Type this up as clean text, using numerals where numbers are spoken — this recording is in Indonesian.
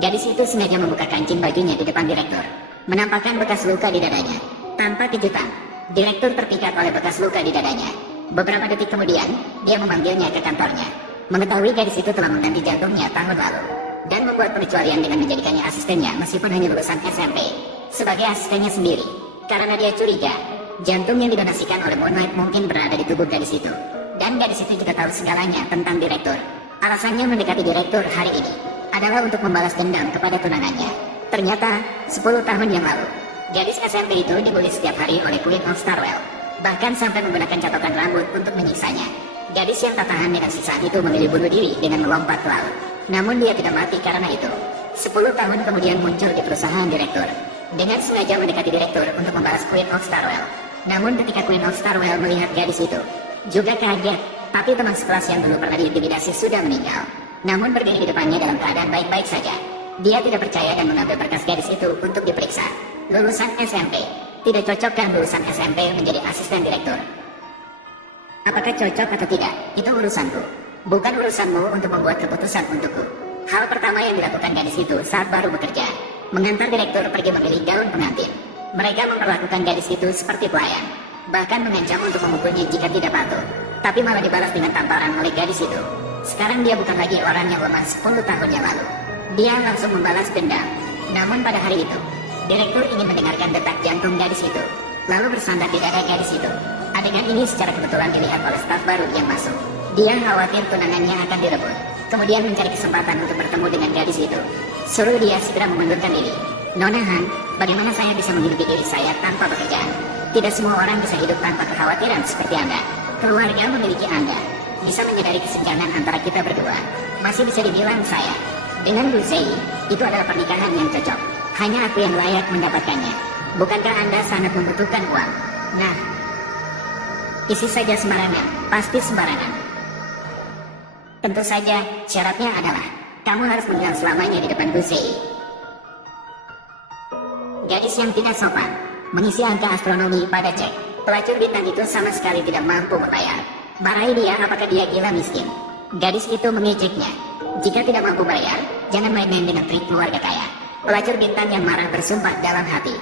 Gadis itu sengaja membuka kancing bajunya di depan direktur, menampakkan bekas luka di dadanya. Tanpa kejutan, direktur terpikat oleh bekas luka di dadanya. Beberapa detik kemudian, dia memanggilnya ke kantornya. Mengetahui gadis itu telah mengganti jantungnya tahun lalu, dan membuat pengecualian dengan menjadikannya asistennya meskipun hanya lulusan SMP, sebagai asistennya sendiri. Karena dia curiga, jantung yang didonasikan oleh Moon Knight mungkin berada di tubuh gadis itu. Dan gadis itu juga tahu segalanya tentang direktur. Alasannya mendekati direktur hari ini adalah untuk membalas dendam kepada tunangannya. Ternyata, 10 tahun yang lalu, gadis SMP itu dibully setiap hari oleh Queen of Starwell, bahkan sampai menggunakan catokan rambut untuk menyiksanya. Gadis yang tak tahan dengan siksaan itu memilih bunuh diri dengan melompat ke laut. Namun dia tidak mati karena itu. 10 tahun kemudian muncul di perusahaan direktur, dengan sengaja mendekati direktur untuk membalas Queen of Starwell. Namun ketika Queen of Starwell melihat gadis itu, juga kaget, tapi teman sekelas yang dulu pernah diintimidasi sudah meninggal. Namun berdiri di depannya dalam keadaan baik-baik saja. Dia tidak percaya dan mengambil berkas gadis itu untuk diperiksa. Lulusan SMP, tidak cocokkah lulusan SMP menjadi asisten direktur? Apakah cocok atau tidak, itu urusanku. Bukan urusanmu untuk membuat keputusan untukku. Hal pertama yang dilakukan gadis itu saat baru bekerja, mengantar direktur pergi memilih gaun pengantin. Mereka memperlakukan gadis itu seperti pelayan, bahkan mengancam untuk memukulnya jika tidak patuh. Tapi malah dibalas dengan tamparan oleh gadis itu. Sekarang dia bukan lagi orang yang lemah 10 tahun yang lalu. Dia langsung membalas dendam. Namun pada hari itu, direktur ingin mendengarkan detak jantung gadis itu, lalu bersandar di dada gadis itu. Adegan ini secara kebetulan dilihat oleh staf baru yang masuk. Dia khawatir tunangannya akan direbut, kemudian mencari kesempatan untuk bertemu dengan gadis itu. Suruh dia segera mengundurkan diri. Nona Han, bagaimana saya bisa menghidupi diri saya tanpa pekerjaan? Tidak semua orang bisa hidup tanpa kekhawatiran seperti Anda. Keluarga memiliki Anda. Bisa menyadari kesenjangan antara kita berdua. Masih bisa dibilang saya. Dengan Bu Zei, itu adalah pernikahan yang cocok. Hanya aku yang layak mendapatkannya. Bukankah Anda sangat membutuhkan uang? Nah, isi saja sembarangan, pasti sembarangan. Tentu saja, syaratnya adalah kamu harus menghilang selamanya di depan Bu Zei. Gadis yang tidak sopan mengisi angka astronomi pada cek. Pelacur bintang itu sama sekali tidak mampu membayar. Marahi dia, apakah dia gila miskin? Gadis itu mengejeknya. Jika tidak mampu bayar, jangan main-main dengan trik keluarga kaya. Pelacur bintang yang marah bersumpah dalam hati.